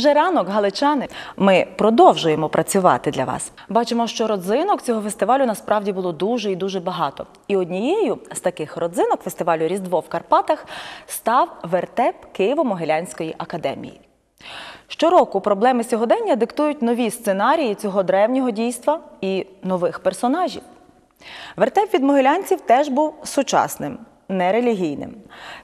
Вже ранок, галичани. Ми продовжуємо працювати для вас. Бачимо, що родзинок цього фестивалю насправді було дуже і дуже багато. І однією з таких родзинок фестивалю Різдво в Карпатах став вертеп Києво-Могилянської академії. Щороку проблеми сьогодення диктують нові сценарії цього древнього дійства і нових персонажів. Вертеп від могилянців теж був сучасним, нерелігійним.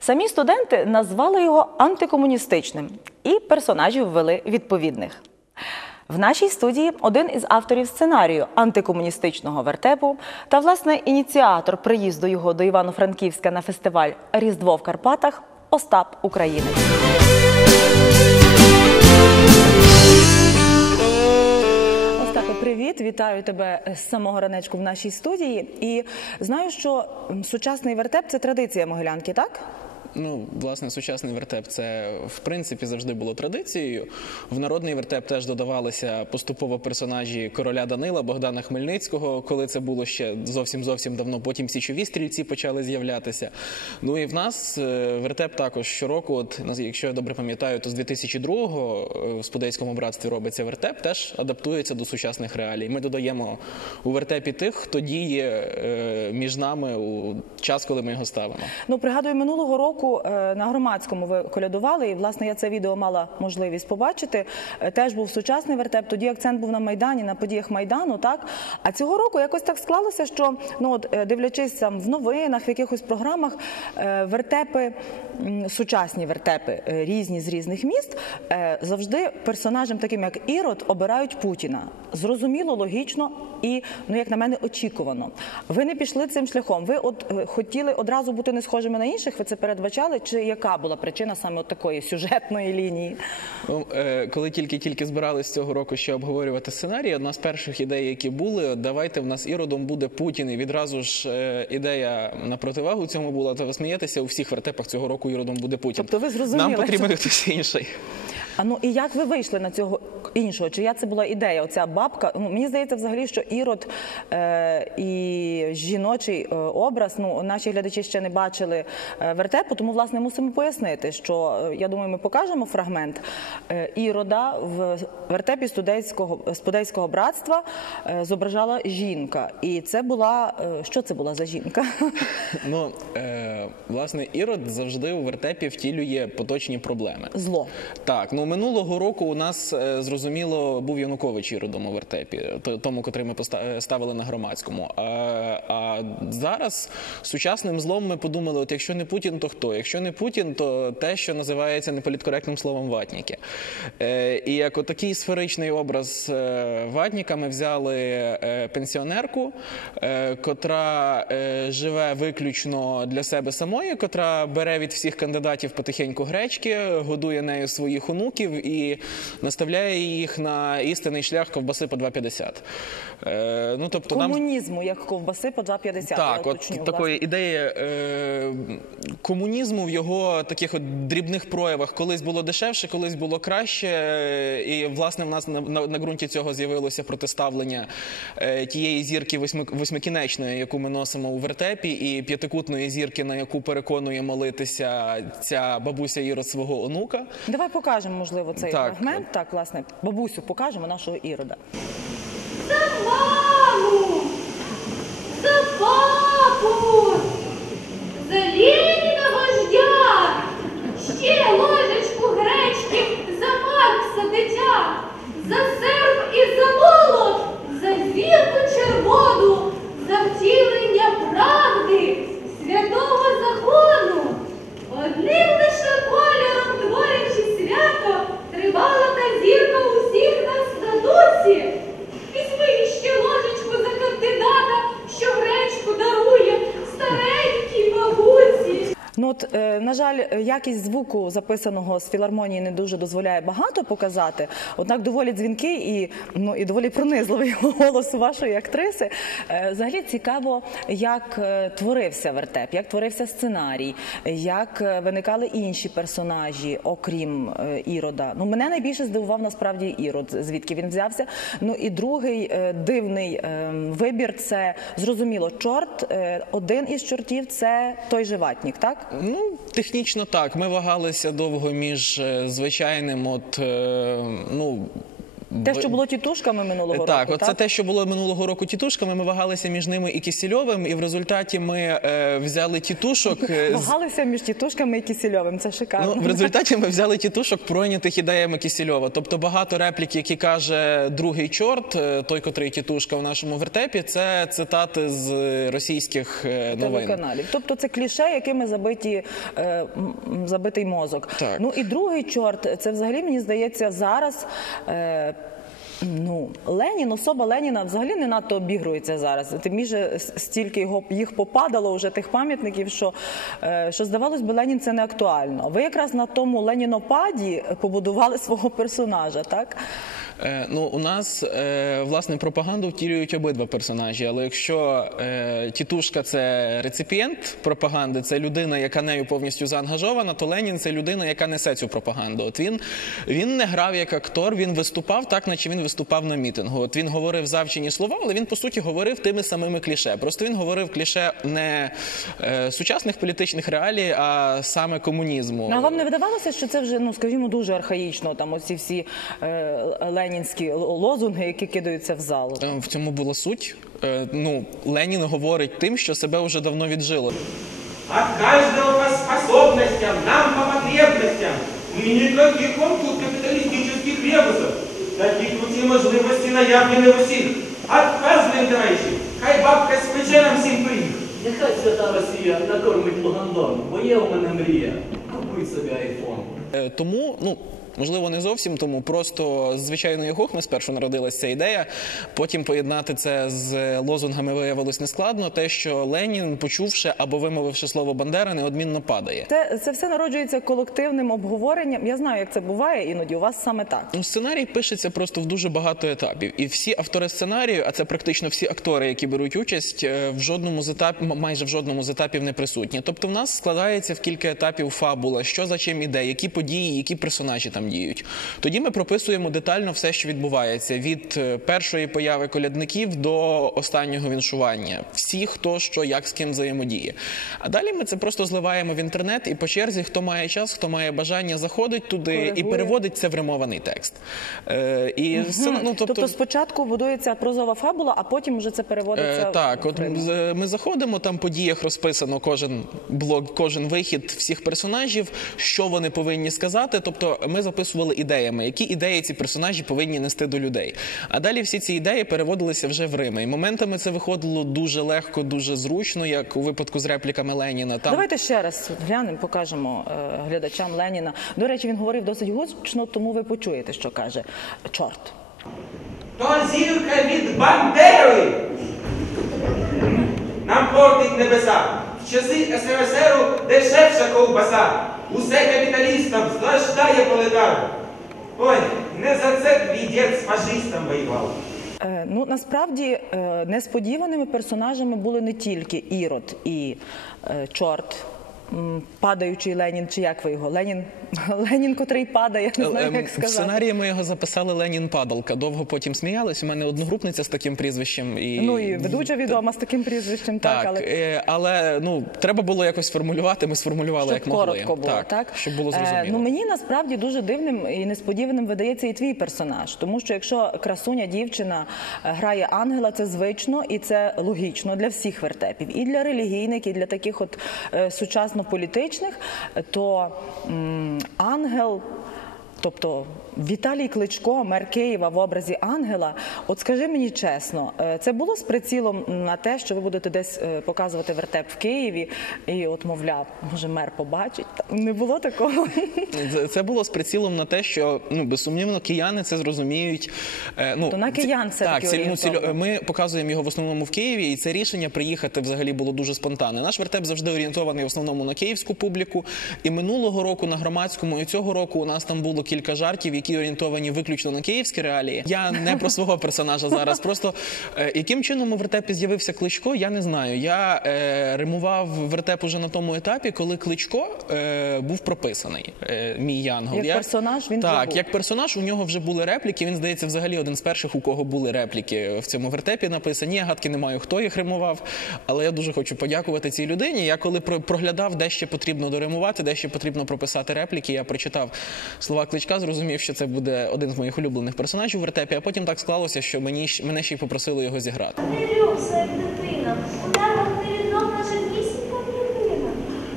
Самі студенти назвали його антикомуністичним і персонажів ввели відповідних. В нашій студії один із авторів сценарію антикомуністичного вертепу та, власне, ініціатор приїзду його до Івано-Франківська на фестиваль Різдво в Карпатах Остап Українець. Привіт! Вітаю тебе з самого ранечку в нашій студії. І знаю, що сучасний вертеп це традиція могилянки, так? Ну, власне, сучасний вертеп це в принципі завжди було традицією. В народний вертеп теж додавалися поступово персонажі короля Данила, Богдана Хмельницького, коли це було ще зовсім зовсім давно. Потім січові стрільці почали з'являтися. Ну і в нас е, вертеп також щороку. От якщо я добре пам'ятаю, то з 2002-го е, в Спудейському братстві робиться вертеп, теж адаптується до сучасних реалій. Ми додаємо у вертепі тих, хто діє е, між нами у час, коли ми його ставимо. Ну, пригадую, минулого року е, на громадському ви колядували, і власне я це відео мала можливість побачити. Е, Теж був сучасний вертеп. Тоді акцент був на майдані, на подіях майдану. Так а цього року якось так склалося, що ну от е, дивлячись там в новинах, в якихось програмах, вертепи, сучасні вертепи, різні з різних міст, завжди персонажем, таким як Ірод, обирають Путіна. Зрозуміло, логічно і ну як на мене очікувано. Ви не пішли цим шляхом. Ви от хотіли одразу бути не схожими на інших. Ви це передбачали? Чи яка була причина саме от такої сюжетної лінії? Ну, е, коли тільки-тільки збирались цього року ще обговорювати сценарій, одна з перших ідей, які були, давайте в нас іродом буде Путін. І відразу ж е, ідея на противагу цьому була. Та ви смієтеся, у всіх вертепах цього року іродом буде Путін. Тобто ви зрозуміли, Нам потрібен хтось інший. А ну і як ви вийшли на цього іншого? Чия це була ідея? Оця бабка? Ну мені здається, взагалі, що ірод е, і жіночий е, образ. Ну наші глядачі ще не бачили е, вертепу, тому власне мусимо пояснити, що е, я думаю, ми покажемо фрагмент е, ірода в вертепі студентського студентського братства е, зображала жінка, і це була е, що це була за жінка? Ну, е, власне, ірод завжди у вертепі втілює поточні проблеми. Зло. Так, ну минулого року у нас е, зрозуміло був Янукович іродом у вертепі, тому, котрий ми е, ставили на громадському. А, зараз сучасним злом ми подумали: от якщо не Путін, то хто? Якщо не Путін, то те, що називається неполіткоректним словом ватніки. Е, і як отакий сферичний образ ватніка ми взяли пенсіонерку, котра живе виключно для себе самої, котра бере від всіх кандидатів потихеньку гречки, годує нею своїх онуків і наставляє їх на істинний шлях ковбаси по 2,50. Е, ну, тобто нам Комунізму, як ковбаси по 2,50. так, от такої ідеї е, комунізму в його таких от дрібних проявах колись було дешевше, колись було краще. е, І власне в нас на, на, на ґрунті цього з'явилося протиставлення е, тієї зірки восьми, восьмикінечної, яку ми носимо у вертепі, і п'ятикутної зірки, на яку переконує молитися ця бабуся Ірод свого онука. Давай покажемо, можливо, цей Так. фрагмент. Так, власне, бабусю покажемо нашого ірода. За маму, за папу, за Леніна вождя, ще ложечку гречки за Маркса дитя, за серп і за молот, за зірку червону, за втілення правди, святого закону. Одним лише кольором творячи свято, тривала та зірка усіх нас на досі. Візьми ще ложечку за кандидата, що гречку дарує старенькій бабусі. Ну от, е, на жаль, е, якість звуку записаного з філармонії не дуже дозволяє багато показати. Однак доволі дзвінкий і ну і доволі пронизливий голос вашої актриси. Е, взагалі цікаво, як е, творився вертеп, як творився сценарій, як е, виникали інші персонажі, окрім е, Ірода. Ну мене найбільше здивував насправді Ірод, звідки він взявся. Ну і другий е, дивний е, вибір це зрозуміло, чорт. е, один із чортів це той же ватнік, так? Ну, технічно технічно так. Ми вагалися довго між е, звичайним, от е, ну. Те, що було тітушками минулого так, року. от це те, що було минулого року тітушками. Ми вагалися між ними і Кисельовим, і в результаті ми е, взяли тітушок. е, Вагалися між тітушками і Кісільовим. Це шикарно. Ну, в результаті ми взяли тітушок, пройнятих ідеями Кісельова. Тобто багато реплік, які каже другий чорт, е, той, котрий тітушка в нашому вертепі, це цитати з російських новин. телеканалів. Тобто це кліше, якими забиті, е, забитий мозок. Так. Ну і другий чорт, це взагалі мені здається зараз. Е, Ну, Ленін, особа Леніна взагалі не надто обігрується зараз. Тим більше стільки його їх попадало вже тих пам'ятників, що, е, що здавалось би, Ленін це не актуально. Ви якраз на тому Ленінопаді побудували свого персонажа, так? Е, ну, у нас е, власне пропаганду втілюють обидва персонажі. Але якщо е, тітушка це реципієнт пропаганди, це людина, яка нею повністю заангажована, то Ленін це людина, яка несе цю пропаганду. От він, він не грав як актор, він виступав так, наче він виступав на мітингу. От він говорив завчені слова, але він по суті говорив тими самими кліше. Просто він говорив кліше не е, сучасних політичних реалій, а саме комунізму. Ну, а вам не видавалося, що це вже, ну скажімо, дуже архаїчно, там оці всі е, ленінські лозунги, які кидаються в залу? Е, В цьому була суть. Е, Ну, Ленін говорить тим, що себе вже давно віджило. От каждого по способностям, нам по потребностям. И никаких тут капиталистических ребусов. Можливості наявні не А усіх. Отказуємо, речі, Хай бабка спече нам всім пиріг. Нехай свята Росія накормить Лугандон, бо є у мене мрія. Купуй собі айфон. Е, Тому, ну. Можливо, не зовсім тому, просто з звичайної гохми спершу народилася ця ідея. Потім поєднати це з лозунгами виявилось нескладно. Те, що Ленін, почувши або вимовивши слово Бандера, неодмінно падає. Це, це все народжується колективним обговоренням. Я знаю, як це буває іноді. У вас саме так. Ну, сценарій пишеться просто в дуже багато етапів, і всі автори сценарію, а це практично всі актори, які беруть участь, е, в жодному з етапів, майже в жодному з етапів не присутні. Тобто, в нас складається в кілька етапів фабула, що за чим іде, які події, які персонажі там діють. Тоді ми прописуємо детально все, що відбувається від е, першої появи колядників до останнього віншування. Всі, хто що, як з ким взаємодіє. А далі ми це просто зливаємо в інтернет, і по черзі, хто має час, хто має бажання, заходить туди і переводить це в римований текст. Е, і сцена- ну, Тобто, тобто, спочатку будується прозова фабула, а потім вже це переводиться. Е, так, от ми заходимо, там по діях розписано кожен блок, кожен вихід всіх персонажів, що вони повинні сказати. Тобто ми записували ідеями, які ідеї ці персонажі повинні нести до людей. А далі всі ці ідеї переводилися вже в Рими. І моментами це виходило дуже легко, дуже зручно, як у випадку з репліками Леніна. Там Давайте ще раз глянемо, покажемо е, глядачам Леніна. До речі, він говорив досить гучно, тому ви почуєте, що каже чорт. Тонзівка від Бандери. Нам портить небеса. В часи СРСРу дешевша ковбаса. Усе капіталістам злаждає пролетар. Ой, не за це твій дід з фашистом воював. Е, ну насправді е, несподіваними персонажами були не тільки Ірод і е, чорт. Падаючий Ленін, чи як ви його? Ленін, Ленін, котрий падає, не знаю, Ем, як В сценарії ми його записали Ленін Падалка. Довго потім сміялись. У мене одногрупниця з таким прізвищем. І... Ну і ведуча відома з таким прізвищем, так, Так, але е, але ну треба було якось сформулювати. Ми сформулювали щоб як могли. коротко було, так, так? щоб було Е, зрозуміло. ну мені насправді дуже дивним і несподіваним видається і твій персонаж, тому що якщо красуня дівчина е, грає ангела, це звично і це логічно для всіх вертепів, і для релігійних, і для таких от е, сучасно політичних, то ангел. Тобто Віталій Кличко, мер Києва в образі ангела. От скажи мені чесно, е, це було з прицілом на те, що ви будете десь е, показувати вертеп в Києві, і от, мовляв, може мер побачить? Не було такого. Це- Це було з прицілом на те, що ну безсумнівно кияни це зрозуміють. Е, Ну То на киян все-таки так, ціль- ну, ціль- Ми показуємо його в основному в Києві, і це рішення приїхати взагалі було дуже спонтанне. Наш вертеп завжди орієнтований в основному на київську публіку. І минулого року на громадському, і цього року у нас там було кілька жартів, які орієнтовані виключно на київські реалії. Я не про свого персонажа зараз. Просто е, яким чином у вертепі з'явився кличко, я не знаю. Я е, римував вертеп уже на тому етапі, коли кличко е, був прописаний. Е, мій янгол. Як я, персонаж він вже так, був. як персонаж у нього вже були репліки. Він здається, взагалі один з перших, у кого були репліки в цьому вертепі написані. Я гадки не маю, хто їх римував, але я дуже хочу подякувати цій людині. Я коли проглядав, де ще потрібно доримувати, де ще потрібно прописати репліки. Я прочитав слова кличка, зрозумів, що це буде один з моїх улюблених персонажів у вертепі. А потім так склалося, що мені мене ще й попросили його зіграти. Не любся, як дитина. У не відно наша вісінька дитина.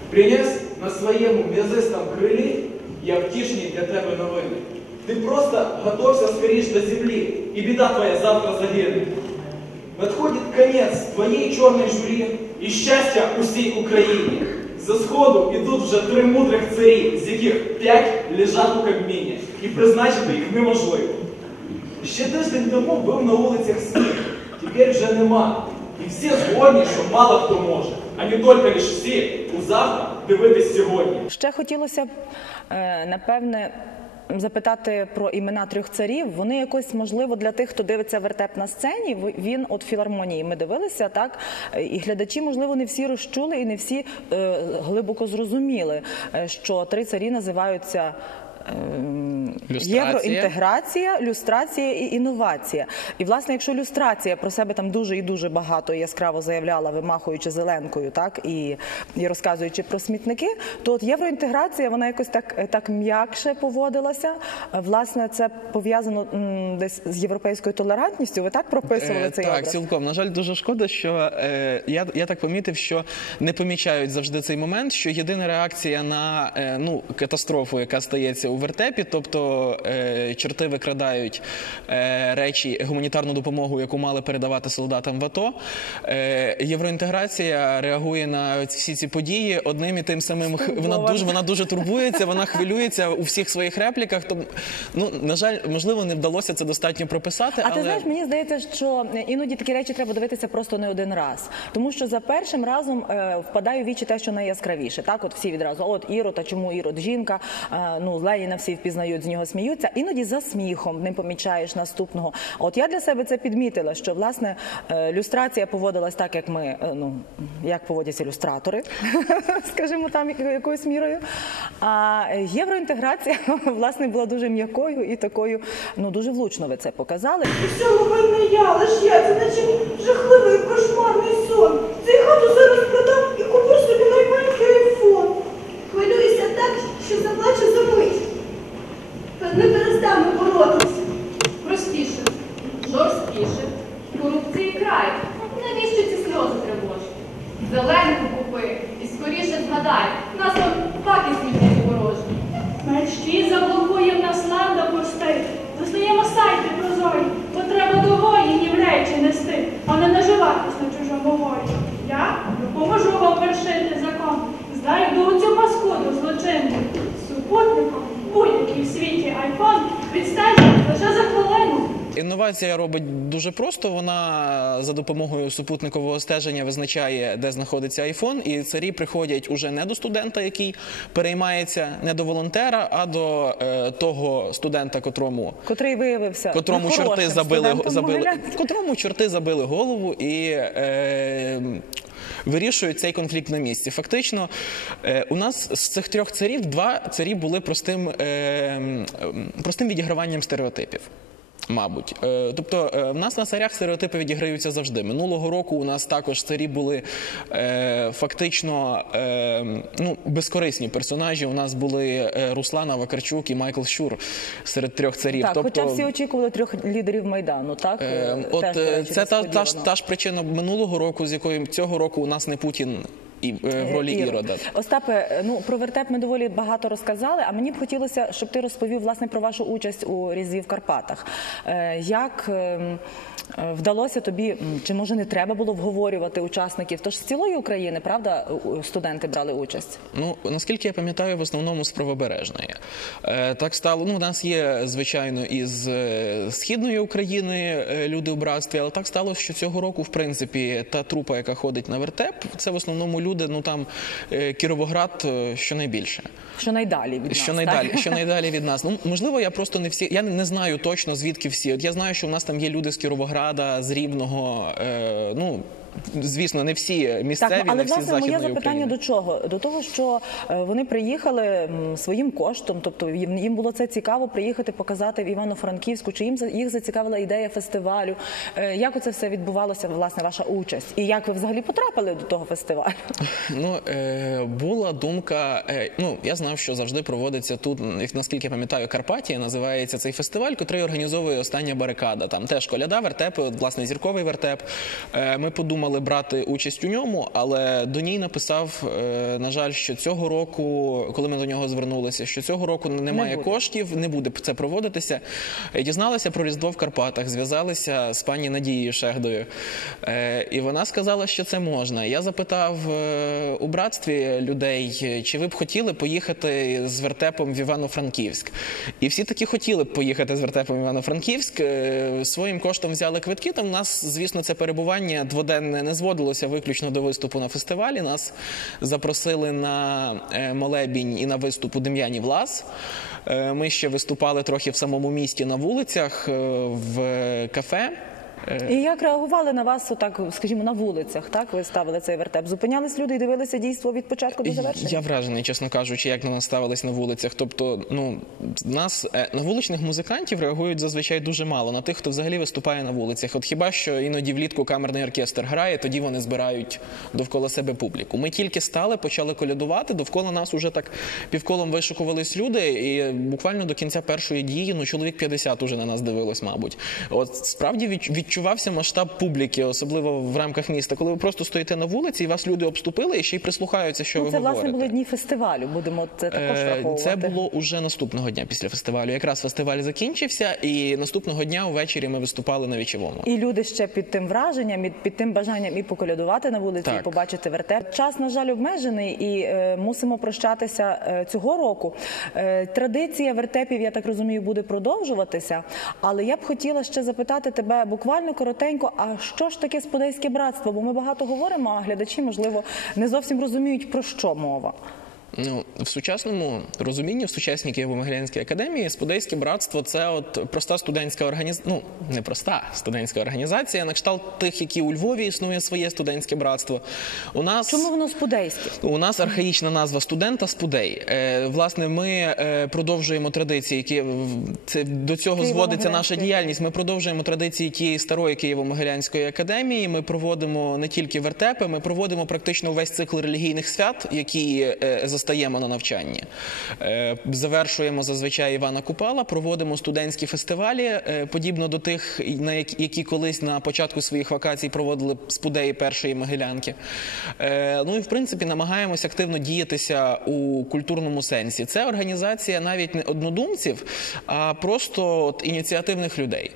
Приніс на своєму м'язистому крилі я втішні для тебе новини. Ти просто готовся скоріш до землі, і біда твоя завтра загине. Надходить конець твоєї чорної журі і щастя усій Україні. За сходу ідуть вже три мудрих царі, з яких п'ять лежать у Кабміні, і призначити їх неможливо. Ще тиждень тому був на вулицях сніг, тепер вже нема. І всі згодні, що мало хто може, а не тільки лише всі у завтра дивитись сьогодні. Ще хотілося б, е, напевне, запитати про імена трьох царів. Вони якось, можливо, для тих, хто дивиться вертеп на сцені, він от філармонії. Ми дивилися, так? І глядачі, можливо, не всі розчули і не всі е, глибоко зрозуміли, е, що три царі називаються. Ем, Люстрація. Євроінтеграція, люстрація і інновація. І власне, якщо люстрація про себе там дуже і дуже багато яскраво заявляла, вимахуючи зеленкою, так і, і розказуючи про смітники, то от євроінтеграція вона якось так, так м'якше поводилася. Власне, це пов'язано десь з європейською толерантністю. Ви так прописували Е, цей так, образ? цілком. На жаль, дуже шкода, що е, я, я так помітив, що не помічають завжди цей момент, що єдина реакція на е, ну, катастрофу, яка стається у вертепі, тобто е, чорти викрадають е, речі, гуманітарну допомогу, яку мали передавати солдатам в АТО. Е, євроінтеграція реагує на всі ці події одним і тим самим. Вона дуже вона дуже турбується, вона хвилюється у всіх своїх репліках. Тому, ну, на жаль, можливо, не вдалося це достатньо прописати. А але... ти знаєш, мені здається, що іноді такі речі треба дивитися просто не один раз, тому що за першим разом е, впадає у вічі те, що найяскравіше. Так, от всі відразу, от Ірод, а чому Ірод жінка? Е, ну Леніна всі впізнають з нього, сміються. Іноді за сміхом не помічаєш наступного. От я для себе це підмітила, що власне е, люстрація поводилась так, як ми, е, ну як поводяться люстратори, скажімо там якоюсь мірою. А євроінтеграція власне була дуже м'якою і такою, ну дуже влучно ви це показали. Всьому винна я, лиш я, це наче жахливий кошмарний сон. Цей хату зараз продам і куплю собі найменший айфон. Хвилююся так, що заплачу за мить. Та не перестану боротись. Простіше, жорсткіше. Корупції край. Навіщо ці сльози тривожні? Зеленку купи і скоріше згадай. Нас он пакісні всі ворожі. Мерщі заблокує в нас ланда пустий. Достаємо сайти прозорі, бо треба до воїнів речі нести, а не наживатись на чужому горі. Я допоможу вам вершити закон. Знайду цю паскуду злочинну. Супутником будь-який в світі айфон відстежить лише за хвилину. Інновація робить дуже просто. Вона за допомогою супутникового стеження визначає, де знаходиться айфон, і царі приходять уже не до студента, який переймається не до волонтера, а до е, того студента, котрому. котрий виявився Котрому чорти забили, забили котрому чорти забили голову і е, вирішують цей конфлікт на місці. Фактично, е, у нас з цих трьох царів два царі були простим, е, простим відіграванням стереотипів. Мабуть, Е, тобто е, в нас на царях стереотипи відіграються завжди. Минулого року у нас також царі були е, фактично ну, безкорисні персонажі. У нас були Руслана Вакарчук і Майкл Щур серед трьох царів. Так, тобто, хоча всі очікували трьох лідерів майдану, так От теж, це та, та, ж, та ж причина минулого року, з якої цього року у нас не Путін і е, в ролі Ірод. Ірода. Остапе, е, ну про вертеп ми доволі багато розказали. А мені б хотілося, щоб ти розповів власне про вашу участь у різдві в Карпатах. Е, Як е, м, е, вдалося тобі, чи може не треба було вговорювати учасників? Тож з цілої України, правда, студенти брали участь? Ну наскільки я пам'ятаю, в основному з правобережної. Е, так стало. Ну, у нас є звичайно із е, східної України е, люди у братстві, але так сталося, що цього року, в принципі, та трупа, яка ходить на вертеп, це в основному люди. Люди, ну там е, Кіровоград що щонайбільше. Що найдалі від нас, Що найдалі, так? що найдалі від нас. Ну можливо, я просто не всі. Я не знаю точно звідки всі. От я знаю, що в нас там є люди з Кіровограда, з Рівного. Е, ну звісно, не всі місцеві, Так, ну, але не всі власне моє запитання України. до чого? До того, що е, вони приїхали своїм коштом, тобто їм, було це цікаво приїхати показати в Івано-Франківську, чи їм їх зацікавила ідея фестивалю. Е, Як оце все відбувалося, власне, ваша участь? І як ви взагалі потрапили до того фестивалю? Ну е, була думка. Ну я знав, що завжди проводиться тут, наскільки я пам'ятаю, Карпатія називається цей фестиваль, котрий організовує остання барикада. Там теж коляда, вертепи, власне, зірковий вертеп. Ми подумали брати участь у ньому, але до ній написав, е, на жаль, що цього року, коли ми до нього звернулися, що цього року немає буде. коштів, не буде це проводитися. Дізналися про Різдво в Карпатах, зв'язалися з пані Надією Шехдою. Е, І вона сказала, що це можна. Я запитав е, у братстві людей, чи ви б хотіли поїхати з вертепом в Івано-Франківськ. І всі таки хотіли б поїхати з вертепом в Івано-Франківськ. Своїм коштом взяли квитки. Там у нас, звісно, це перебування дводенне не зводилося виключно до виступу на фестивалі. Нас запросили на е, молебінь і на виступ у Дем'яні Влас. Е, Ми ще виступали трохи в самому місті на вулицях, е, в кафе. І як реагували на вас, отак, скажімо, на вулицях? Так, ви ставили цей вертеп? Зупинялись люди і дивилися дійство від початку до завершення? Я вражений, чесно кажучи, як на нас ставились на вулицях. Тобто, ну нас е, на вуличних музикантів реагують зазвичай дуже мало на тих, хто взагалі виступає на вулицях. От хіба що іноді влітку камерний оркестр грає, тоді вони збирають довкола себе публіку. Ми тільки стали, почали колядувати. Довкола нас уже так півколом вишукувались люди, і буквально до кінця першої дії ну чоловік 50 уже на нас дивилось, мабуть. От справді відч- відчувався масштаб публіки, особливо в рамках міста, коли ви просто стоїте на вулиці, і вас люди обступили і ще й прислухаються, що Ну, ви це говорите. власне були дні фестивалю. Будемо це також Е, враховувати. Це було уже наступного дня після фестивалю. Якраз фестиваль закінчився, і наступного дня увечері ми виступали на вічовому. І люди ще під тим враженням, і під тим бажанням і поколядувати на вулиці, Так. і побачити вертеп. Час, на жаль, обмежений, і е, мусимо прощатися е, цього року. Е, традиція вертепів, я так розумію, буде продовжуватися. Але я б хотіла ще запитати тебе буквально коротенько: а що ж таке сподейське братство? Бо ми багато говоримо, а глядачі, можливо, не зовсім розуміють про що мова. Ну в сучасному розумінні, в сучасній Києво-Могилянській академії сподейське братство це от проста студентська організація. Ну не проста студентська організація, на кшталт тих, які у Львові існує своє студентське братство. У нас Чому воно сподейське? У нас архаїчна назва студента спудей. Е, власне, ми е, продовжуємо традиції, які це до цього зводиться наша діяльність. Ми продовжуємо традиції тієї старої Києво-Могилянської академії. Ми проводимо не тільки вертепи, ми проводимо практично весь цикл релігійних свят, які е, застаємо на навчанні. Е, завершуємо зазвичай Івана Купала, проводимо студентські фестивалі, е, подібно до тих, на які, колись на початку своїх вакацій проводили спудеї першої могилянки. Е, ну і в принципі намагаємося активно діятися у культурному сенсі. Це організація навіть не однодумців, а просто от, ініціативних людей.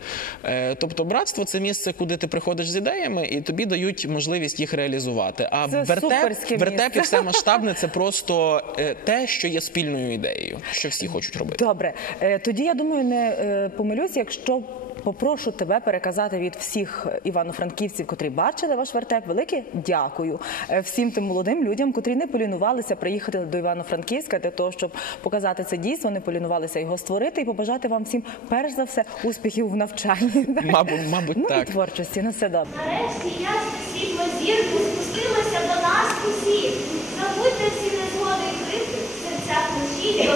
Тобто, братство це місце, куди ти приходиш з ідеями, і тобі дають можливість їх реалізувати. А Це вертеп, вертеп і все масштабне це просто е, те, що є спільною ідеєю, що всі хочуть робити. Добре, Е, тоді я думаю, не е, помилюсь, якщо попрошу тебе переказати від всіх івано-франківців, котрі бачили ваш вертеп, велике дякую всім тим молодим людям, котрі не полінувалися приїхати до Івано-Франківська для того, щоб показати це дійство, не полінувалися його створити і побажати вам всім перш за все успіхів в навчанні. Мабуть, мабуть, ну, так. і творчості. На все добре. Нарешті світло зірку спустилося до нас усіх. Забудьте всі незгоди і крики, в і.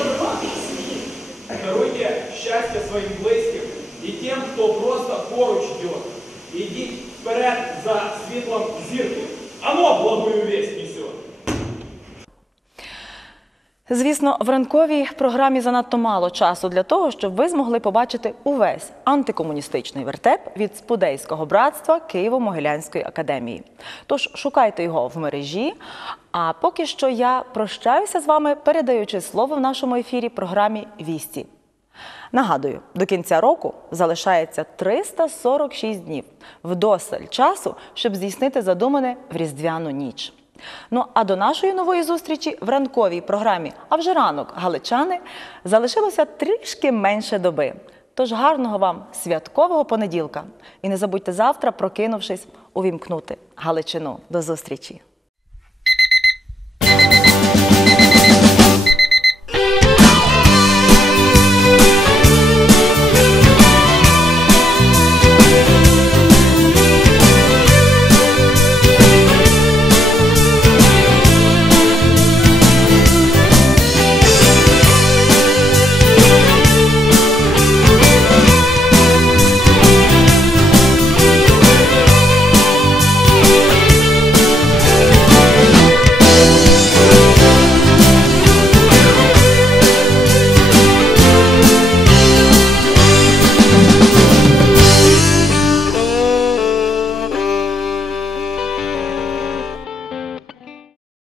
Даруйте щастя своїм близьким и тем, кто просто поруч йде. Иди вперед за світлом зірки. Оно благою весть Звісно, в ранковій програмі занадто мало часу для того, щоб ви змогли побачити увесь антикомуністичний вертеп від Спудейського братства Києво-Могилянської академії. Тож шукайте його в мережі. А поки що я прощаюся з вами, передаючи слово в нашому ефірі програмі Вісті. Нагадую, до кінця року залишається 346 днів вдосталь часу, щоб здійснити задумане в різдвяну ніч. Ну а до нашої нової зустрічі в ранковій програмі А вже ранок Галичани залишилося трішки менше доби. Тож гарного вам святкового понеділка. І не забудьте завтра, прокинувшись, увімкнути Галичину. До зустрічі!